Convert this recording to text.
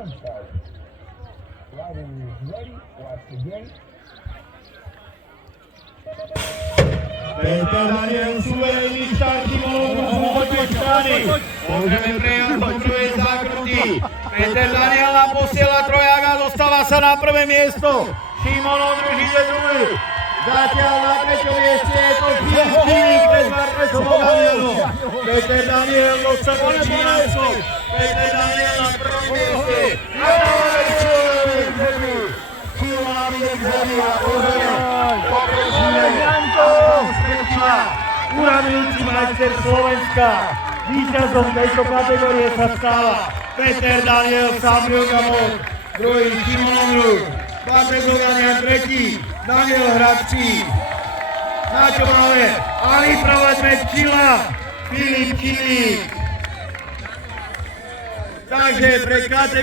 them start. Rider is ready. Watch the gate. Peter Daniel suverénny štart Šimonovnu z strany. Môžeme prejsť do prvej zákrutí. Peter Daniel nám posiela trojak a dostáva sa na prvé miesto. Šimonov ide druhý. Zatiaľ na treťom mieste je to Filip pred Marquezom Danielom. Peter Daniel dostáva ďalší náskok. Peter Daniel na prvom mieste. A dáme človek k zemi. Šimonový k zemi a pohodne. Pokračujeme. Uramujúci majster Slovenska. Víťazom tejto kategórie sa stáva Peter Daniel Sabriogavov, druhý Šimonov, Bartezovania tretí, Daniel Hradčík. Na čo máme Ali Pravadme Čila, Filip Čilík. Takže pre kategóriu